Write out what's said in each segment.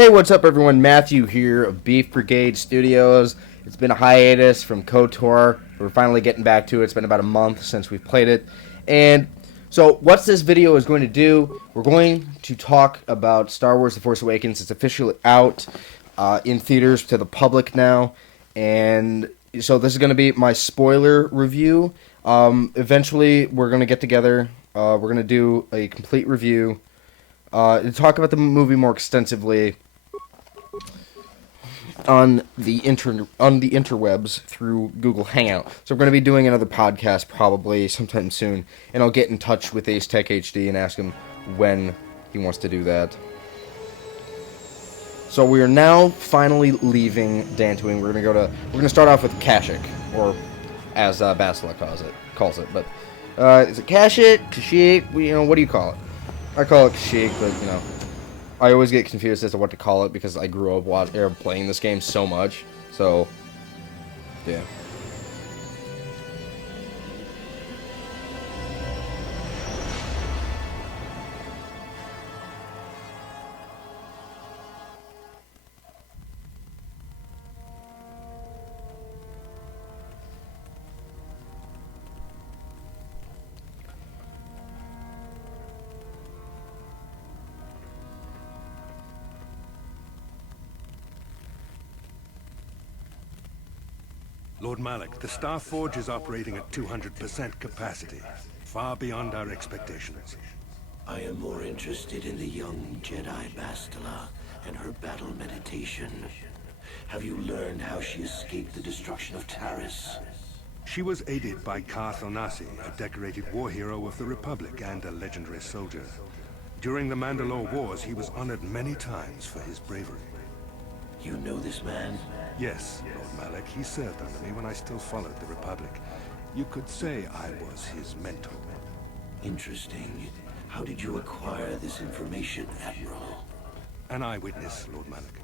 Hey, what's up, everyone? Matthew here of Beef Brigade Studios. It's been a hiatus from KotOR. We're finally getting back to it. It's been about a month since we've played it. And so what this video is going to do, we're going to talk about Star Wars The Force Awakens. It's officially out in theaters to the public now. And so this is going to be my spoiler review. Eventually, we're going to get together. We're going to do a complete review. To talk about the movie more extensively on the interwebs through Google Hangout. So we're going to be doing another podcast probably sometime soon, and I'll get in touch with Ace Tech HD and ask him when he wants to do that. So we are now finally leaving Dantooine. We're going to start off with Kashyyyk, or as Bastila calls it. But is it Kashyyyk, Kashyyyk? What do you call it? I call it Kashyyyk, but I always get confused as to what to call it because I grew up playing this game so much. So, yeah. Lord Malak, the Star Forge is operating at 200% capacity, far beyond our expectations. I am more interested in the young Jedi Bastila and her battle meditation. Have you learned how she escaped the destruction of Taris? She was aided by Karth Onasi, a decorated war hero of the Republic and a legendary soldier. During the Mandalore Wars, he was honored many times for his bravery. You know this man? Yes, Lord Malak. He served under me when I still followed the Republic. You could say I was his mentor. Interesting. How did you acquire this information, Admiral? An eyewitness, Lord Malak.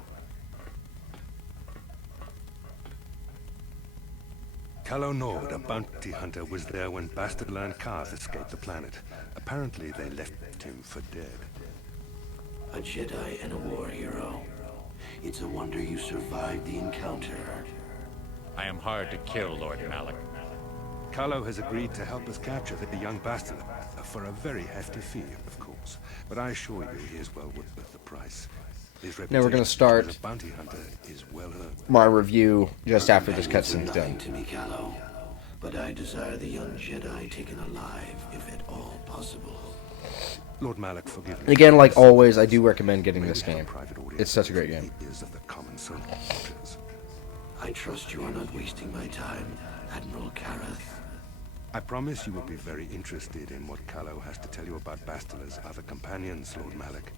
Calo Nord, a bounty hunter, was there when Bastila and Karth escaped the planet. Apparently they left him for dead. A Jedi and a war hero. It's a wonder you survived the encounter. I am hard to kill, Lord Malak. Calo has agreed to help us capture the young Bastila, for a very hefty fee, of course. But I assure you he is well worth the price. His Now we're going to start as a bounty hunter is well earned. my review just after this cutscene's done. To me, Calo, but I desire the young Jedi taken alive, if at all possible. Lord Malak, forgive me. Again, like always, I do recommend getting this game. It's such a great game. Of the common soldiers. I trust you are not wasting my time, Admiral Kareth. I promise you will be very interested in what Calo has to tell you about Bastila's other companions, Lord Malak.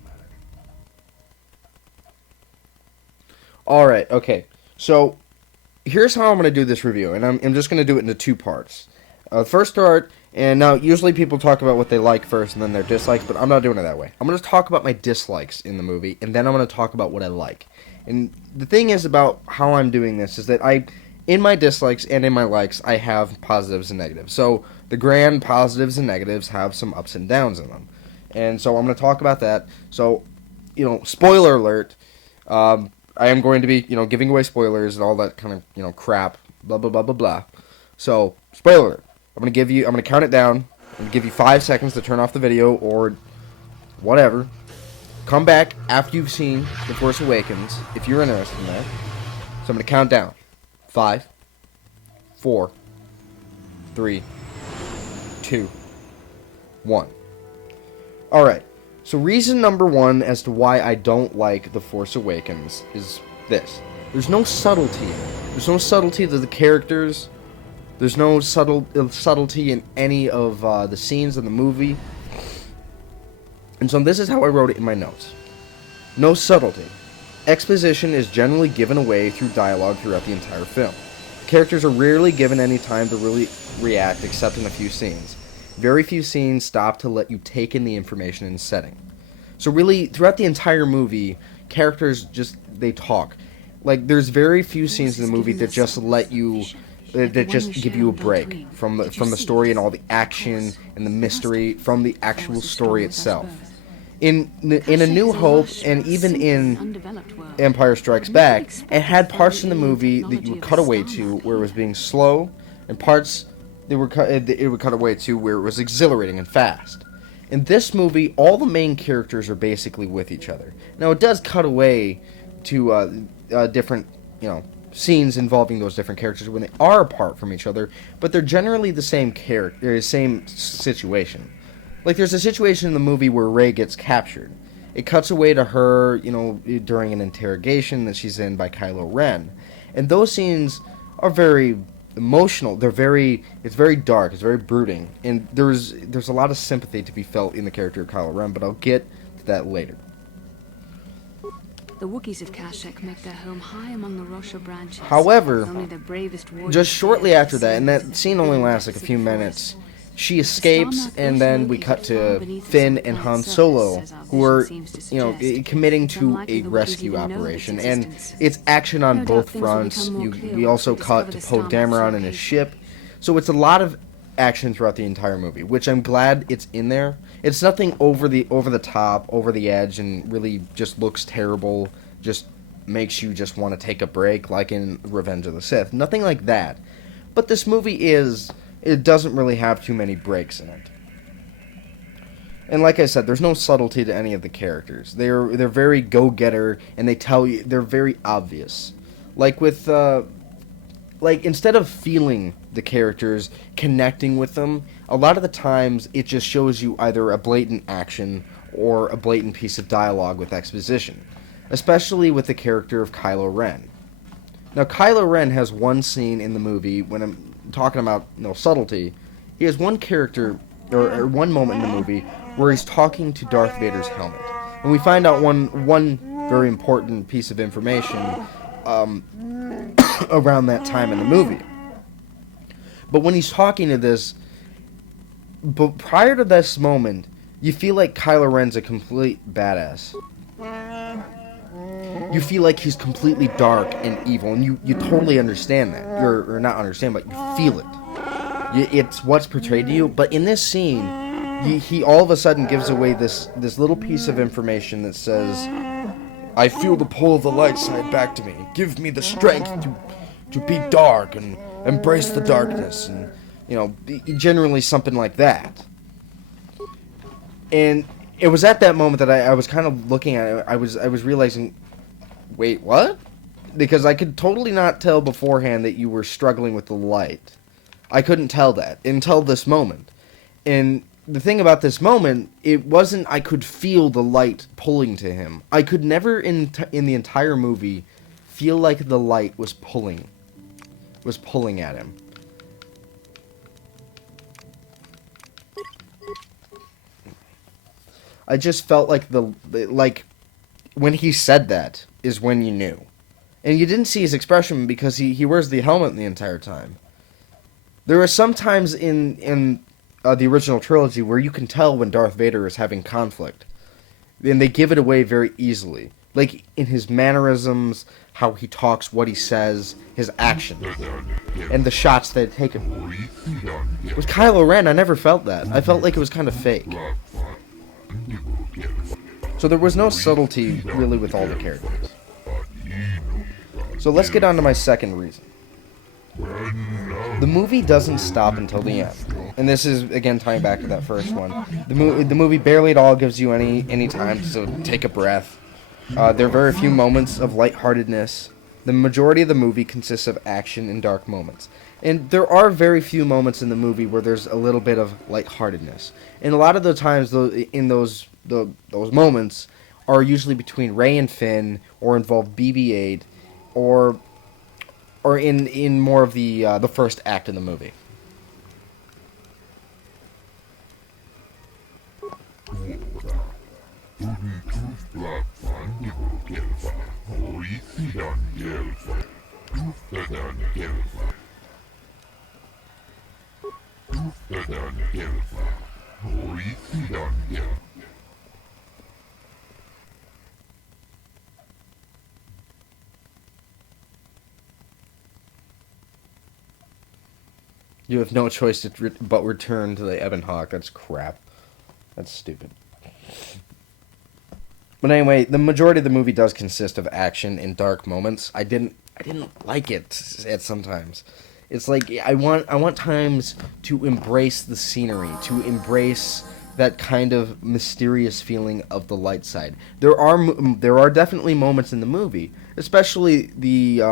Alright, okay. So, here's how I'm going to do this review, and I'm just going to do it into two parts. First part, and now usually people talk about what they like first and then their dislikes, but I'm not doing it that way. I'm going to talk about my dislikes in the movie, and then I'm going to talk about what I like. And the thing is about how I'm doing this is that in my dislikes and in my likes, I have positives and negatives. So the grand positives and negatives have some ups and downs in them. And so I'm going to talk about that. So, spoiler alert, I am going to be, giving away spoilers and all that kind of, crap, blah, blah, blah, blah, blah. So, spoiler alert. I'm going to count it down. I'm going to give you 5 seconds to turn off the video or whatever. Come back after you've seen The Force Awakens, if you're interested in that. So I'm going to count down. 5, 4, 3, 2, 1. Alright, so reason number 1 as to why I don't like The Force Awakens is this. There's no subtlety in it. There's no subtlety to the characters. There's no subtlety in any of the scenes in the movie. And so this is how I wrote it in my notes. No subtlety. Exposition is generally given away through dialogue throughout the entire film. Characters are rarely given any time to really react except in a few scenes. Very few scenes stop to let you take in the information and setting. So really, throughout the entire movie, characters they talk. Like, there's very few scenes in the movie that just let you... that just give you a break from the story and all the action and the mystery from the actual story itself. In A New Hope, and even in Empire Strikes Back, it had parts in the movie that you would cut away to where it was being slow, and parts it would cut away to where it was exhilarating and fast. In this movie, all the main characters are basically with each other. Now, it does cut away to different, scenes involving those different characters when they are apart from each other, but they're generally the same same situation. Like, there's a situation in the movie where Rey gets captured. It cuts away to her, during an interrogation that she's in by Kylo Ren. And those scenes are very emotional. It's very dark, it's very brooding. And there's a lot of sympathy to be felt in the character of Kylo Ren, but I'll get to that later. The Wookiees of Kashyyyk make their home high among the Rosha branches. However, Only the bravest warriors just shortly dare after to that, and that ascend scene only the lasts like a depths few of the minutes, forest. she escapes, and then we cut to Finn and Han Solo, who are, committing to a rescue operation, and it's action on both fronts. We also cut to Poe Dameron and his ship, so it's a lot of action throughout the entire movie, which I'm glad it's in there. It's nothing over the top, over the edge, and really just looks terrible, just makes you just want to take a break, like in Revenge of the Sith. Nothing like that. But this movie it doesn't really have too many breaks in it. And like I said, there's no subtlety to any of the characters. They're very go-getter, and they're very obvious. Like with instead of feeling the characters, connecting with them, a lot of the times it just shows you either a blatant action or a blatant piece of dialogue with exposition. Especially with the character of Kylo Ren. Now, Kylo Ren has one scene in the movie, when I'm talking about subtlety, he has one character, or one moment in the movie, where he's talking to Darth Vader's helmet. And we find out one very important piece of information around that time in the movie. But when he's talking to this, but prior to this moment, you feel like Kylo Ren's a complete badass. You feel like he's completely dark and evil, and you totally understand that. Or not understand, but you feel it. It's what's portrayed to you. But in this scene, he all of a sudden gives away this little piece of information that says, "I feel the pull of the light side back to me. Give me the strength to be dark and embrace the darkness." And, generally something like that. And it was at that moment that I was kind of looking at it. I was realizing, wait, what? Because I could totally not tell beforehand that you were struggling with the light. I couldn't tell that until this moment. And the thing about this moment, it wasn't I could feel the light pulling to him. I could never in the entire movie feel like the light was pulling at him. I just felt like when he said that is when you knew. And you didn't see his expression because he wears the helmet the entire time. There are some times in the original trilogy where you can tell when Darth Vader is having conflict. And they give it away very easily. Like in his mannerisms, how he talks, what he says, his actions, and the shots that take him. With Kylo Ren, I never felt that. I felt like it was kind of fake. So there was no subtlety, really, with all the characters. So let's get on to my second reason. The movie doesn't stop until the end. And this is, again, tying back to that first one. The movie barely at all gives you any time to take a breath. There are very few moments of lightheartedness. The majority of the movie consists of action and dark moments. And there are very few moments in the movie where there's a little bit of lightheartedness. And a lot of the times in those moments are usually between Rey and Finn, or involve BB-8, or in more of the first act of the movie. You have no choice but return to the Ebon Hawk. That's crap. That's stupid. But anyway, the majority of the movie does consist of action and dark moments. I didn't like it at sometimes. It's like I want times to embrace the scenery, to embrace that kind of mysterious feeling of the light side. There are definitely moments in the movie, especially there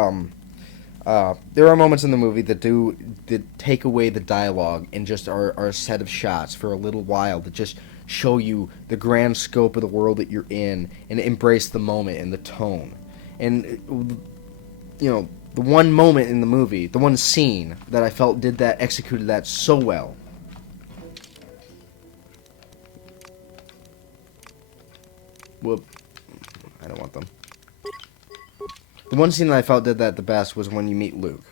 are moments in the movie that take away the dialogue and just are a set of shots for a little while that just show you the grand scope of the world that you're in and embrace the moment and the tone. And the one moment in the movie, the one scene that I felt executed that so well. Whoop. I don't want them. The one scene that I felt did that the best was when you meet Luke.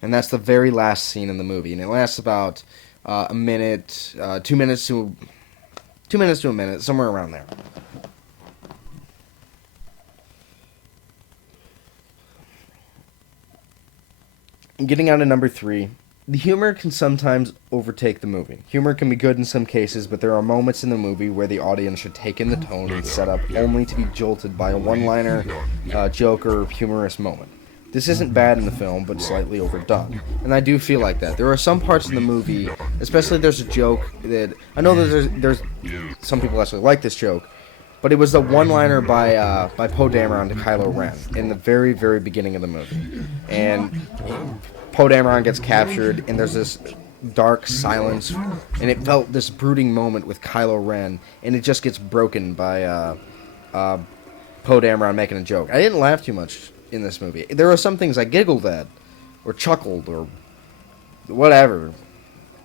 And that's the very last scene in the movie. And it lasts about a minute, 2 minutes to a minute, somewhere around there. Getting on to number 3, the humor can sometimes overtake the movie. Humor can be good in some cases, but there are moments in the movie where the audience should take in the tone and set up only to be jolted by a one-liner, joke, or humorous moment. This isn't bad in the film, but slightly overdone. And I do feel like that. There are some parts in the movie, especially there's a joke that... I know that there's some people actually like this joke, but it was the one-liner by Poe Dameron to Kylo Ren in the very, very beginning of the movie. And Poe Dameron gets captured, and there's this dark silence, and it felt this brooding moment with Kylo Ren, and it just gets broken by Poe Dameron making a joke. I didn't laugh too much in this movie. There are some things I giggled at, or chuckled, or whatever.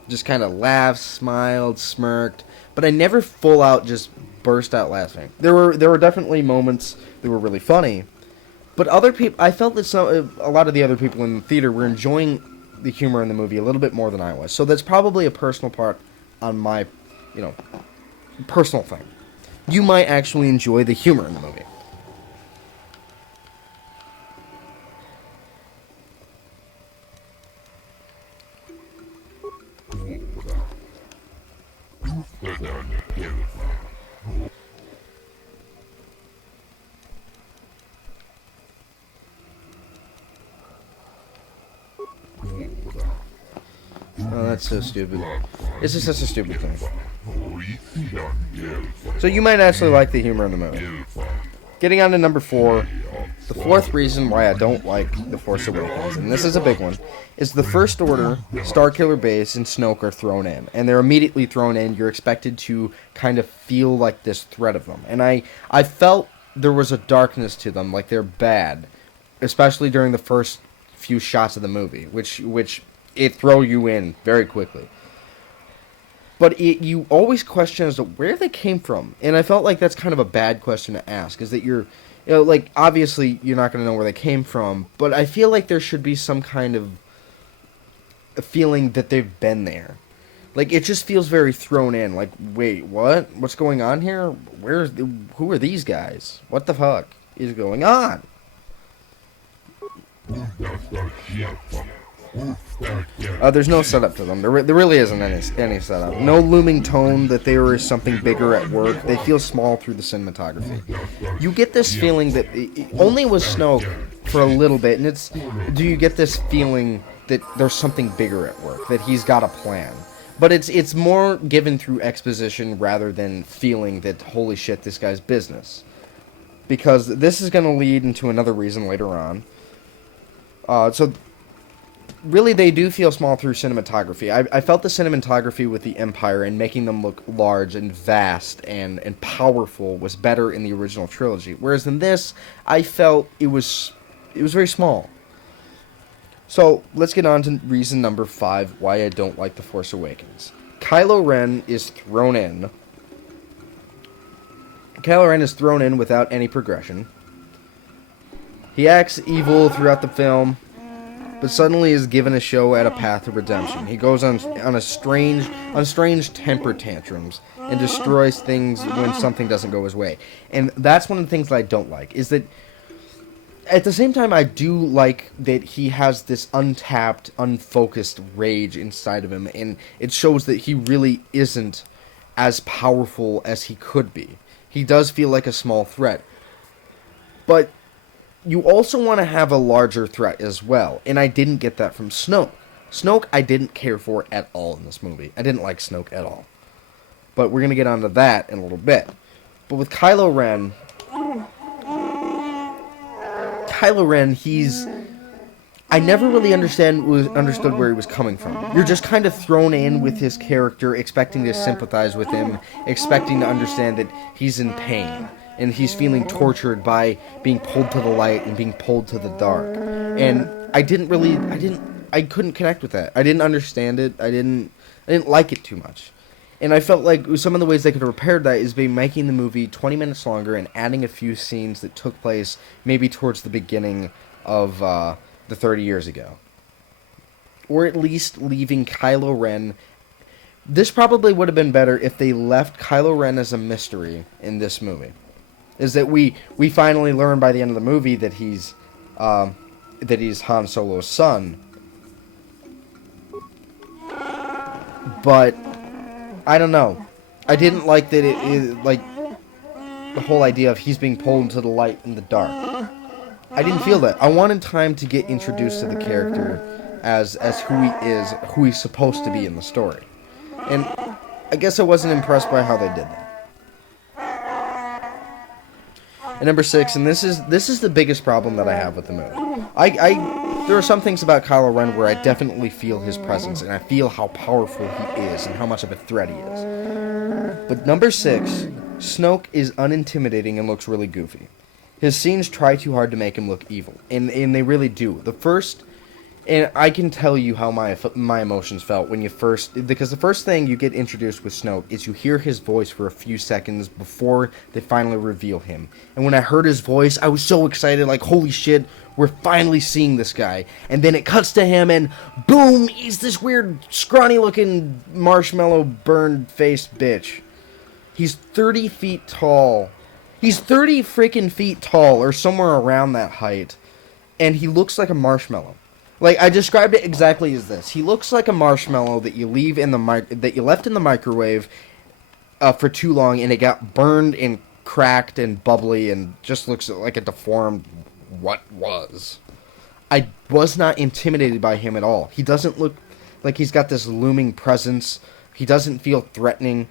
Just kind of laughed, smiled, smirked, but I never full out just burst out laughing. There were definitely moments that were really funny, but other people, I felt that a lot of the other people in the theater were enjoying the humor in the movie a little bit more than I was. So that's probably a personal part on my, personal thing. You might actually enjoy the humor in the movie. Oh, that's so stupid. This is such a stupid thing. So you might actually like the humor in the movie. Getting on to number 4, the fourth reason why I don't like The Force Awakens, and this is a big one, is the First Order, Starkiller Base, and Snoke are thrown in. And they're immediately thrown in. You're expected to kind of feel like this threat of them. And I felt there was a darkness to them, like they're bad. Especially during the first few shots of the movie, which it throw you in very quickly. But you always question as to where they came from. And I felt like that's kind of a bad question to ask, is that obviously you're not going to know where they came from, but I feel like there should be some kind of a feeling that they've been there. Like, it just feels very thrown in. Like, wait, what? What's going on here? Who are these guys? What the fuck is going on? There's no setup to them. There really isn't any setup. No looming tone that there is something bigger at work. They feel small through the cinematography. You get this feeling that it only was Snoke for a little bit, and do you get this feeling that there's something bigger at work, that he's got a plan? But it's more given through exposition rather than feeling that, holy shit, this guy's business. Because this is going to lead into another reason later on. So really, they do feel small through cinematography. I felt the cinematography with the Empire and making them look large and vast and powerful was better in the original trilogy. Whereas in this, I felt it was very small. So let's get on to reason number 5 why I don't like The Force Awakens. Kylo Ren is thrown in. Kylo Ren is thrown in without any progression. He acts evil throughout the film, but suddenly is given a show at a path to redemption. He goes on strange temper tantrums and destroys things when something doesn't go his way. And that's one of the things that I don't like, is that at the same time I do like that he has this untapped, unfocused rage inside of him, and it shows that he really isn't as powerful as he could be. He does feel like a small threat. But you also want to have a larger threat as well, and I didn't get that from Snoke. Snoke I didn't care for at all in this movie. I didn't like Snoke at all. But we're going to get onto that in a little bit. But with Kylo Ren, he's... I never really understood where he was coming from. You're just kind of thrown in with his character, expecting to sympathize with him, expecting to understand that he's in pain, and he's feeling tortured by being pulled to the light and being pulled to the dark. And I couldn't connect with that. I didn't understand it. I didn't like it too much. And I felt like some of the ways they could have repaired that is by making the movie 20 minutes longer and adding a few scenes that took place maybe towards the beginning of the 30 years ago. Or at least leaving Kylo Ren... This probably would have been better if they left Kylo Ren as a mystery in this movie. Is that we finally learn by the end of the movie that he's Han Solo's son. But I don't know. I didn't like that it is like the whole idea of he's being pulled into the light in the dark. I didn't feel that. I wanted time to get introduced to the character as who he is, who he's supposed to be in the story. And I guess I wasn't impressed by how they did that. And number 6, and this is the biggest problem that I have with the movie. There are some things about Kylo Ren where I definitely feel his presence, and I feel how powerful he is and how much of a threat he is. But number 6, Snoke is unintimidating and looks really goofy. His scenes try too hard to make him look evil, and they really do. And I can tell you how my emotions felt when because the first thing you get introduced with Snoke is you hear his voice for a few seconds before they finally reveal him. And when I heard his voice, I was so excited, like, holy shit, we're finally seeing this guy. And then it cuts to him, and boom, he's this weird, scrawny-looking, marshmallow burned-faced bitch. He's 30 feet tall. He's 30 freaking feet tall, or somewhere around that height. And he looks like a marshmallow. Like, I described it exactly as this. He looks like a marshmallow that you left in the microwave for too long, and it got burned and cracked and bubbly and just looks like a deformed what was. I was not intimidated by him at all. He doesn't look like he's got this looming presence. He doesn't feel threatening.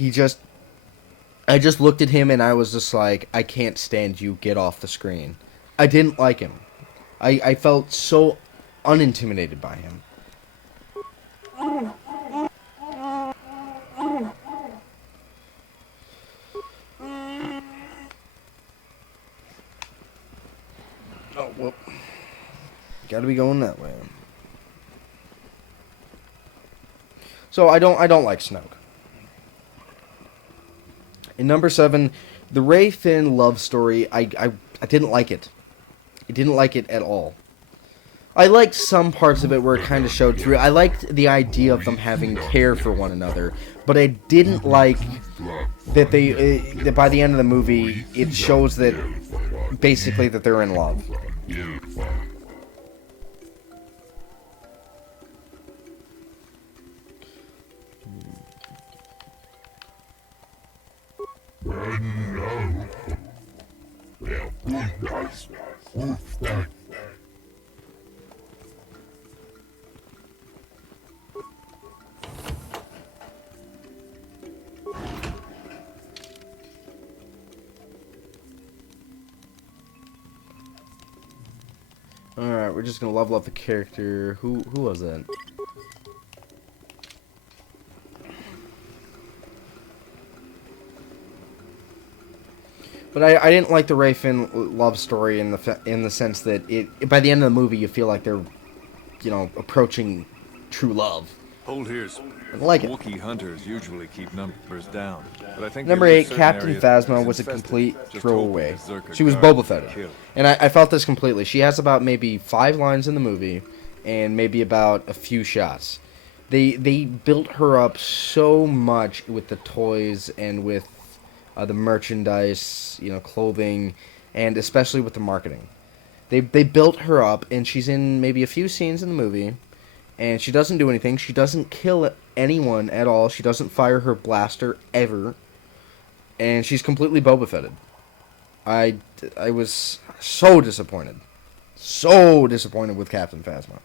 I just looked at him and I was just like, I can't stand you, get off the screen. I didn't like him. I felt so unintimidated by him. Oh, well. Gotta be going that way. So I don't like Snoke. In number 7, the Rey Finn love story, I didn't like it. I didn't like it at all. I liked some parts of it where it kind of showed through. I liked the idea of them having care for one another, but I didn't like that that by the end of the movie, it shows that basically that they're in love. Alright, we're just gonna level up the character. Who was that? But I didn't like the Rey Finn love story in the sense that by the end of the movie you feel like they're, approaching true love. Hold here's. I like it. Wookiee hunters usually keep numbers down, but I think Number 8, Captain Phasma was a complete throwaway. She was Boba Fett, and I felt this completely. She has about maybe 5 lines in the movie, and maybe about a few shots. They built her up so much with the toys and with the merchandise, clothing, and especially with the marketing. They built her up, and she's in maybe a few scenes in the movie, and she doesn't do anything. She doesn't kill anyone at all. She doesn't fire her blaster ever. and she's completely Boba Fetted. I was so disappointed. So disappointed with Captain Phasma.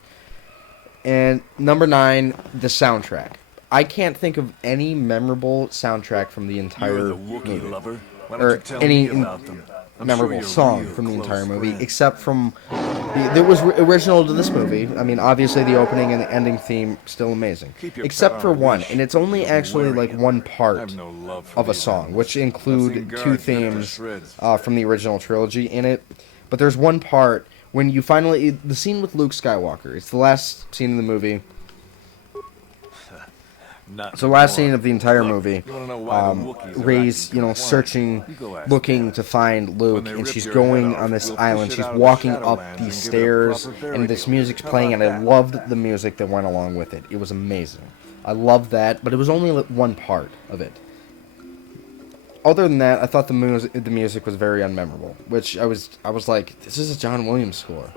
And number 9, the soundtrack. I can't think of any memorable soundtrack from the entire You're the Wookiee movie. lover. Why don't Or you tell any me about them? I'm memorable sure you're song real from the entire close movie, friends. except from that was original to this movie. I mean, obviously the opening and the ending theme still amazing, Keep your except pet for on a one, leash. and it's only You'll be actually wearing like it. one I part have no love for of a these song, animals. which I've include seen 2 guards ripped to themes shreds. from the original trilogy in it. But there's one part when you finally the scene with Luke Skywalker. It's the last scene in the movie. Not So last anymore. scene of the entire Look, movie, you wanna know why the Wookiees are Rey's, acting compliant? searching, You go ask looking them. to find Luke, they and rip she's your going head off, on this we'll push island. it She's out of the walking up Shadowlands these and give it a stairs, proper burial. and this music's How playing, about and I that? loved the music that went along with it. It was amazing. I loved that, but it was only like one part of it. Other than that, I thought the music was very unmemorable, which I was like, this is a John Williams score.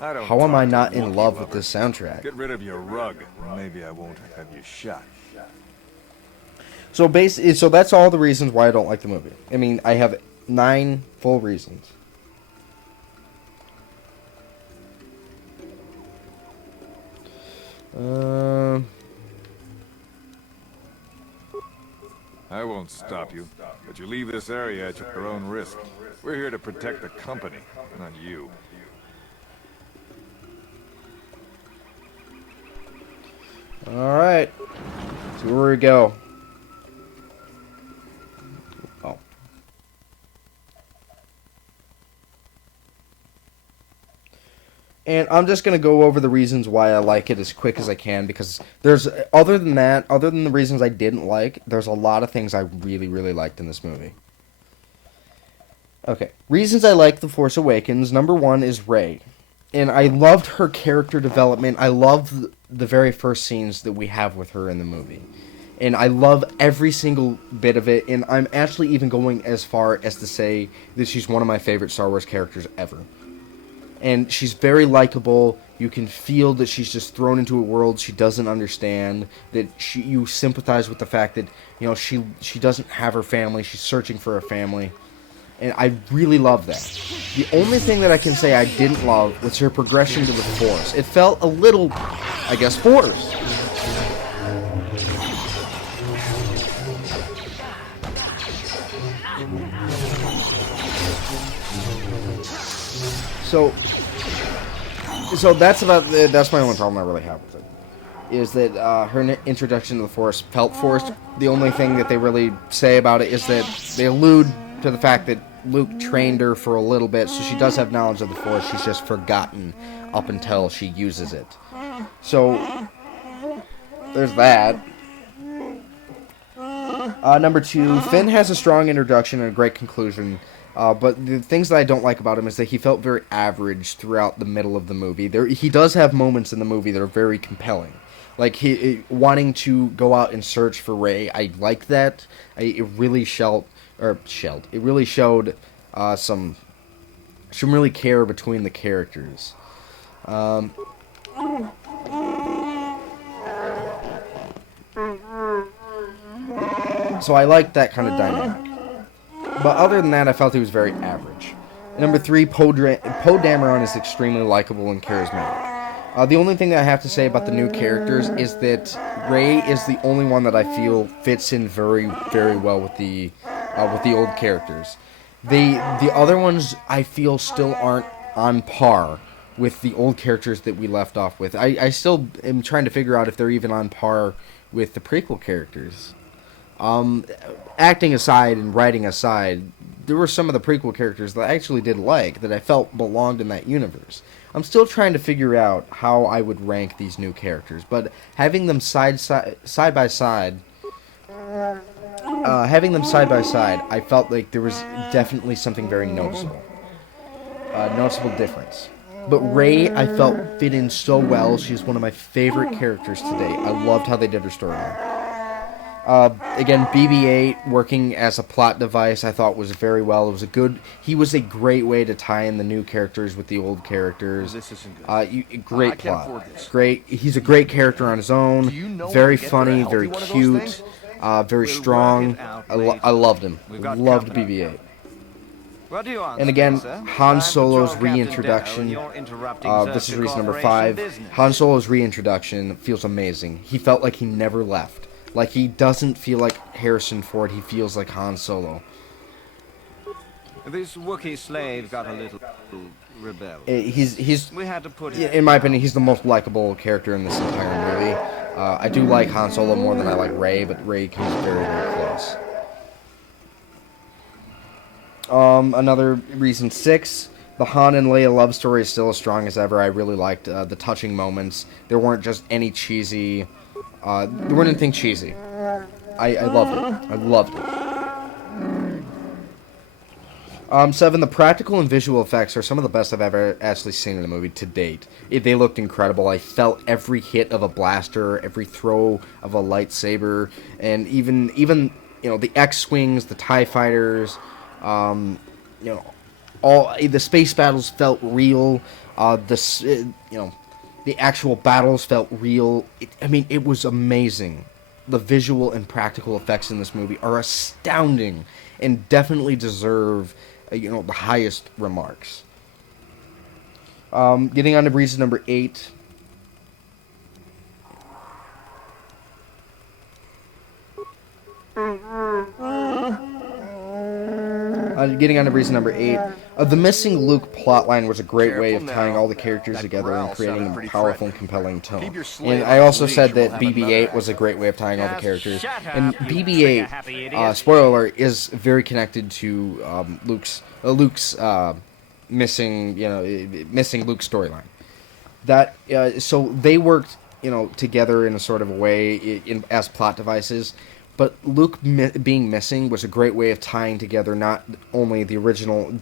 I don't How am talk I to not in Wookiee love with lovers. this soundtrack? Get rid of your rug, and maybe I won't have you shot. So so that's all the reasons why I don't like the movie. I mean, I have 9 full reasons. I won't stop you, but you leave this area at your own risk. We're here to protect the company, not you. All right. So where we go? Oh. And I'm just going to go over the reasons why I like it as quick as I can, because there's, other than the reasons I didn't like, there's a lot of things I really, really liked in this movie. Okay. Reasons I like The Force Awakens. Number 1 is Rey. And I loved her character development. I love the very first scenes that we have with her in the movie. And I love every single bit of it. And I'm actually even going as far as to say that she's one of my favorite Star Wars characters ever. And she's very likable. You can feel that she's just thrown into a world she doesn't understand. That you sympathize with the fact that, you know, she doesn't have her family. She's searching for a family. And I really love that. The only thing that I can say I didn't love was her progression to the Force. It felt a little, I guess, forced. So that's my only problem I really have with it. Is that her introduction to the Force felt forced. The only thing that they really say about it is that they allude to the fact that Luke trained her for a little bit, so she does have knowledge of the Force. She's just forgotten up until she uses it. So there's that. Number 2, Finn has a strong introduction and a great conclusion. But the things that I don't like about him is that he felt very average throughout the middle of the movie. He does have moments in the movie that are very compelling. Like he wanting to go out and search for Rey. I like that. It really showed some really care between the characters. So I like that kind of dynamic. But other than that, I felt he was very average. Number 3, Poe Dameron is extremely likable and charismatic. The only thing that I have to say about the new characters is that Rey is the only one that I feel fits in very, very well with the old characters. The other ones I feel still aren't on par with the old characters that we left off with. I still am trying to figure out if they're even on par with the prequel characters. Acting aside and writing aside, there were some of the prequel characters that I actually did like, that I felt belonged in that universe. I'm still trying to figure out how I would rank these new characters, but having them side by side, I felt like there was definitely something very noticeable difference. But Rey, I felt fit in so well. She's one of my favorite characters today. I loved how they did her storyline. Again, BB-8 working as a plot device, I thought was very well. He was a great way to tie in the new characters with the old characters. This isn't good. Great I can't plot. afford this. He's a great character on his own. Do you know Very how to get funny, there a very healthy one of those cute. things? very strong. I loved him. Loved BB-8. What do you want, And again, sir? Han I'm Solo's Patrol Captain reintroduction. Dell. You're interrupting This is Xerxes reason number Corporation 5. business. Han Solo's reintroduction feels amazing. He felt like he never left. Like, he doesn't feel like Harrison Ford. He feels like Han Solo. This Wookiee slave got a little rebel. He's We had to put him in my opinion, he's the most likable character in this entire movie. I do like Han Solo more than I like Rey, but Rey comes very, very close. Another reason 6, the Han and Leia love story is still as strong as ever. I really liked the touching moments. There weren't just any cheesy, there weren't anything cheesy. I loved it. I loved it. 7, the practical and visual effects are some of the best I've ever actually seen in a movie to date. They looked incredible. I felt every hit of a blaster, every throw of a lightsaber, and even you know, the X-wings, the TIE fighters, you know, all the space battles felt real. You know, the actual battles felt real. I mean, it was amazing. The visual and practical effects in this movie are astounding and definitely deserve, you know, the highest remarks. Getting on to reason number 8. Getting on to reason number 8. The missing Luke plotline was a great way of tying all the characters together and creating a powerful and compelling tone. And I also said that BB-8 was a great way of tying all the characters. And BB-8, spoiler alert, is very connected to Luke's missing Luke storyline. That so they worked, you know, together in a sort of a way as plot devices. But Luke being missing was a great way of tying together not only the original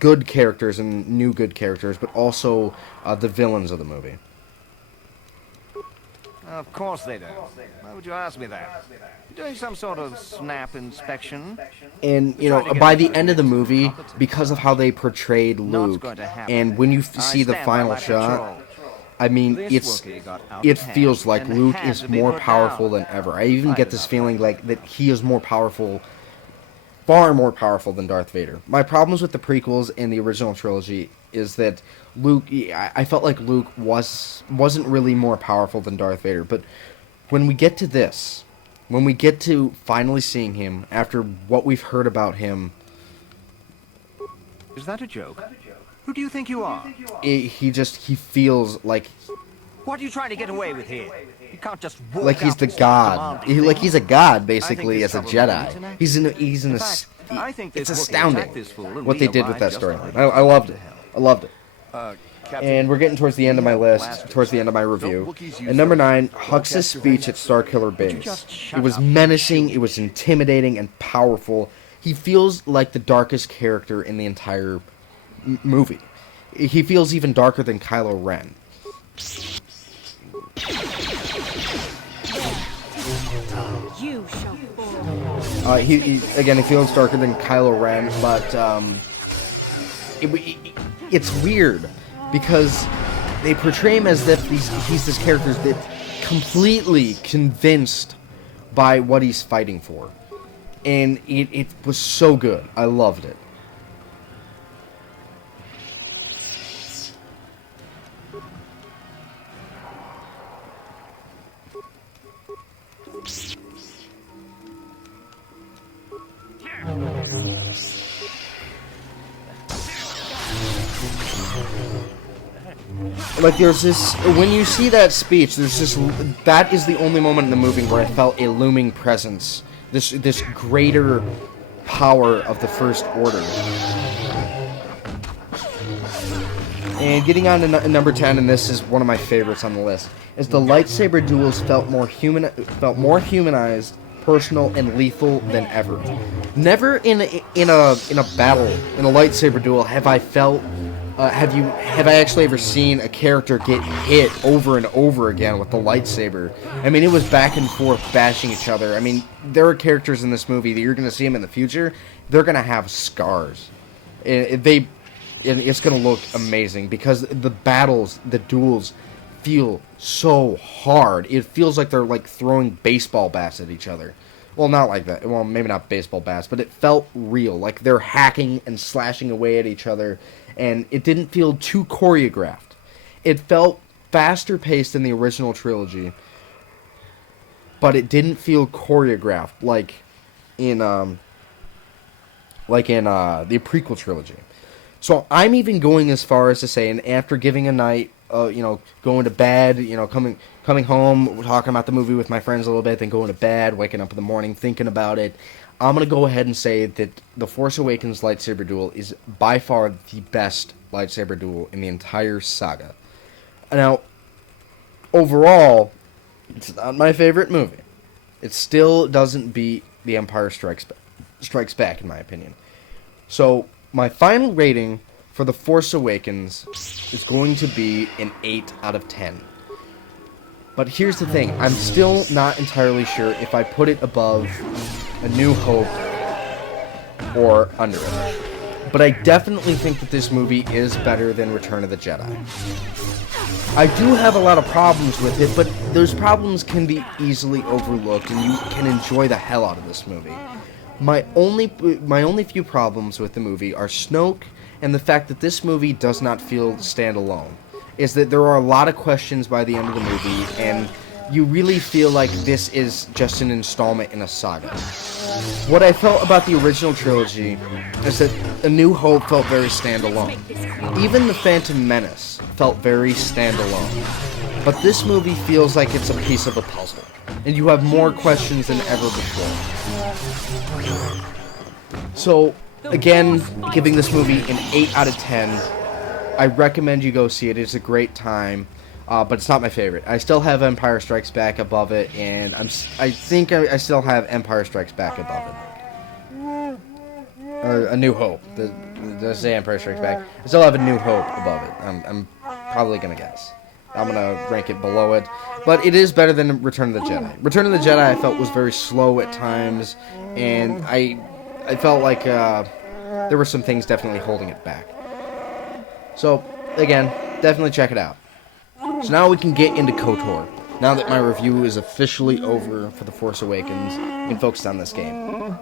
good characters and new good characters, but also the villains of the movie. Of course they don't. Why would you ask me that? You're doing some sort of snap inspection? And, you know, by the end of the movie, because of how they portrayed Luke, and when you see the final shot, I mean, it feels like Luke is more powerful than ever. I even get this feeling like that he is more powerful, far more powerful than Darth Vader. My problems with the prequels and the original trilogy is that Luke, I felt like Luke wasn't really more powerful than Darth Vader. But when we get to this, when we get to finally seeing him after what we've heard about him, Is that a joke? Who do you think you are? he feels like What are you trying to get away with here? You can't just walk like he's out the and start god. commanding Like he's a things. god I basically think as a this trouble Jedi. needs an He's in In a. fact, I think It's this Wookiee astounding attacked this fool and what they did with that realized just storyline. I loved it. I loved it. Captain, And we're getting towards the end of my list, towards the end of my review. And number 9, Hux's speech at Starkiller Base. It was menacing, it was intimidating, and powerful. He feels like the darkest character in the entire movie. He feels even darker than Kylo Ren. You shall fall. He feels darker than Kylo Ren, but it's weird because they portray him as if he's this character that's completely convinced by what he's fighting for, and it was so good. I loved it. Like, there's this, when you see that speech, there's this, that is the only moment in the movie where I felt a looming presence, this greater power of the First Order. And getting on to number 10, and this is one of my favorites on the list, is the lightsaber duels felt more humanized, personal, and lethal than ever. Never in a battle, in a lightsaber duel, have I felt. Have I actually ever seen a character get hit over and over again with the lightsaber? I mean, it was back and forth bashing each other. I mean, there are characters in this movie that you're going to see them in the future. They're going to have scars. And it's going to look amazing because the battles, the duels, feel so hard. It feels like they're like throwing baseball bats at each other. Well, not like that. Well, maybe not baseball bats, but it felt real. Like they're hacking and slashing away at each other, and it didn't feel too choreographed. It felt faster paced than the original trilogy, but it didn't feel choreographed like in the prequel trilogy. So I'm even going as far as to say, and after giving a night, going to bed, coming home, talking about the movie with my friends a little bit, then going to bed, waking up in the morning, thinking about it, I'm going to go ahead and say that the Force Awakens lightsaber duel is by far the best lightsaber duel in the entire saga. Now, overall, it's not my favorite movie. It still doesn't beat The Empire Strikes Back, in my opinion. So, my final rating for The Force Awakens is going to be an 8 out of 10. But here's the thing, I'm still not entirely sure if I put it above A New Hope or under it. But I definitely think that this movie is better than Return of the Jedi. I do have a lot of problems with it, but those problems can be easily overlooked, and you can enjoy the hell out of this movie. My only few problems with the movie are Snoke and the fact that this movie does not feel standalone. Is that there are a lot of questions by the end of the movie, and you really feel like this is just an installment in a saga. What I felt about the original trilogy is that A New Hope felt very standalone. Even The Phantom Menace felt very standalone. But this movie feels like it's a piece of a puzzle, and you have more questions than ever before. So, again, giving this movie an 8 out of 10. I recommend you go see it. It's a great time. But it's not my favorite. I still have Empire Strikes Back above it, and I think I still have Empire Strikes Back above it. Or A New Hope. Did I say Empire Strikes Back? I still have A New Hope above it. I'm probably gonna guess. I'm gonna rank it below it, but it is better than Return of the Jedi. Return of the Jedi I felt was very slow at times, and I felt like there were some things definitely holding it back. So again, definitely check it out. So now we can get into KotOR. Now that my review is officially over for The Force Awakens, we can focus on this game.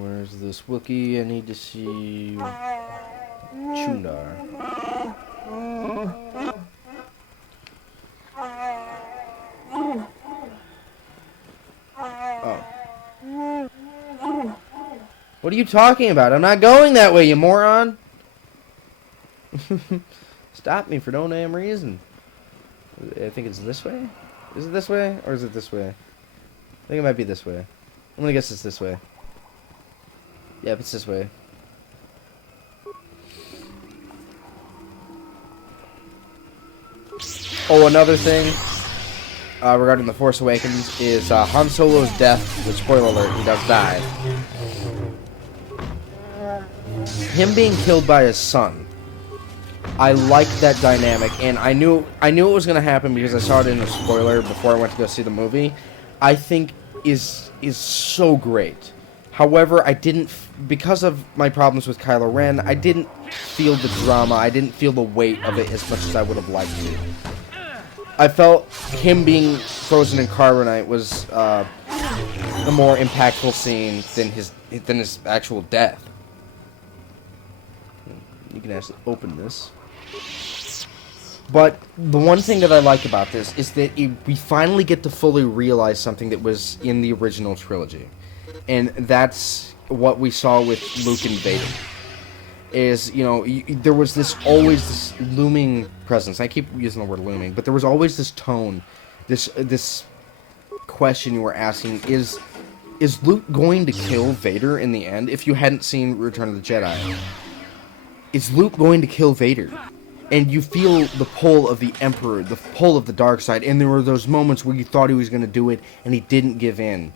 Where's this Wookiee? I need to see Chundar. Oh. What are you talking about? I'm not going that way, you moron! Stop me for no damn reason. I think it's this way? Is it this way? Or is it this way? I think it might be this way. I'm gonna guess it's this way. Yep, it's this way. Oh, another thing regarding The Force Awakens is Han Solo's death. Which, spoiler alert, he does die. Him being killed by his son. I like that dynamic, and I knew it was gonna happen because I saw it in a spoiler before I went to go see the movie. I think is so great. However, I didn't, because of my problems with Kylo Ren, I didn't feel the drama. I didn't feel the weight of it as much as I would have liked to. I felt him being frozen in carbonite was a more impactful scene than his actual death. You can actually open this. But the one thing that I like about this is that we finally get to fully realize something that was in the original trilogy. And that's what we saw with Luke and Vader. Is, there was always this looming presence. I keep using the word looming, but there was always this tone, this question you were asking, is Luke going to kill Vader in the end? If you hadn't seen Return of the Jedi, is Luke going to kill Vader? And you feel the pull of the Emperor, the pull of the dark side, and there were those moments where you thought he was going to do it, and he didn't give in.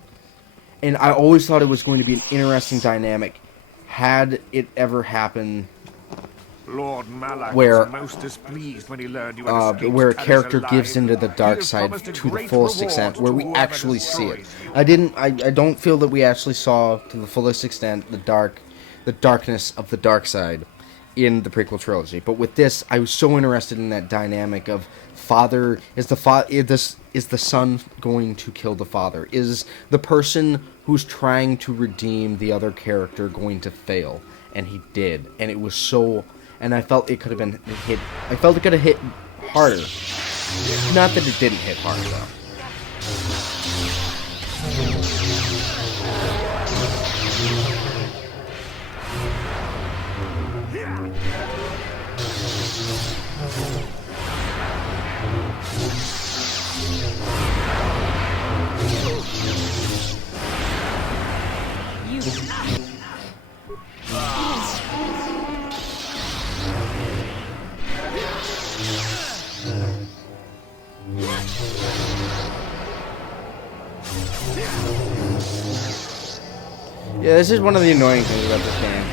And I always thought it was going to be an interesting dynamic had it ever happened Lord Malak where was most displeased when he learned you had escaped where a Talis character alive. gives into the dark He side promised a to the great fullest reward extent, where to we whoever actually see it. destroys you. I don't feel that we actually saw to the fullest extent the darkness of the dark side in the prequel trilogy. But with this, I was so interested in that dynamic of father is the son going to kill the father? Is the person who's trying to redeem the other character going to fail? And he did, and it was so. And I felt it could have been hit. I felt it could have hit harder. Not that it didn't hit hard though. Yeah, this is one of the annoying things about this game.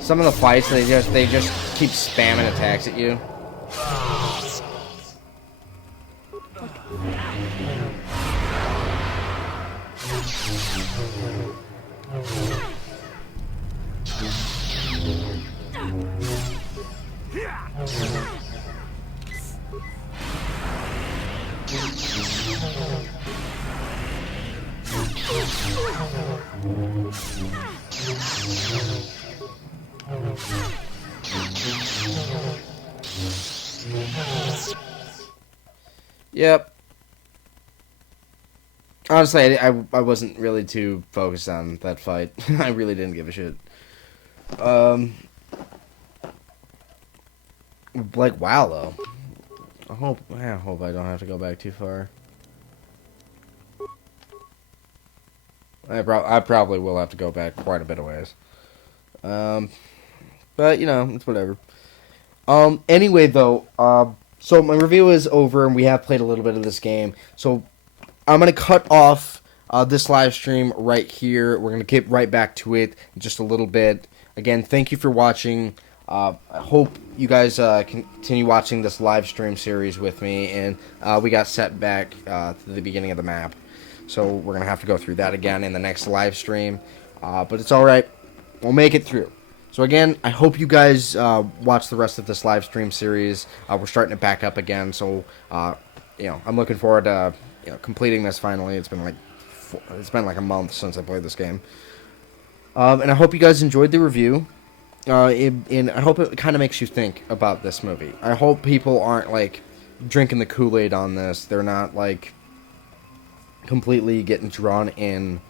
Some of the fights, they just keep spamming attacks at you. Yep. Honestly, I wasn't really too focused on that fight. I really didn't give a shit. Like, wow, though. I hope I don't have to go back too far. I probably will have to go back quite a bit of ways. But, you know, it's whatever. Anyway, though, so my review is over, and we have played a little bit of this game. So I'm going to cut off this live stream right here. We're going to get right back to it in just a little bit. Again, thank you for watching. I hope you guys continue watching this live stream series with me. And we got set back to the beginning of the map. So we're going to have to go through that again in the next live stream. But it's alright. We'll make it through. So again, I hope you guys watch the rest of this live stream series. We're starting it back up again, so you know, I'm looking forward to completing this finally. It's been like a month since I played this game, and I hope you guys enjoyed the review. And I hope it kind of makes you think about this movie. I hope people aren't like drinking the Kool-Aid on this. They're not like completely getting drawn in.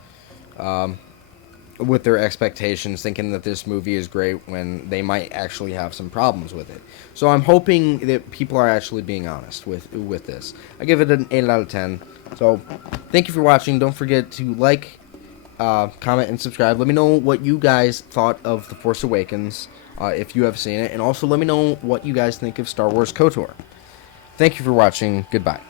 With their expectations, thinking that this movie is great when they might actually have some problems with it. So I'm hoping that people are actually being honest with this. I give it an 8 out of 10. So thank you for watching. Don't forget to like, comment, and subscribe. Let me know what you guys thought of The Force Awakens, if you have seen it. And also let me know what you guys think of Star Wars KotOR. Thank you for watching. Goodbye.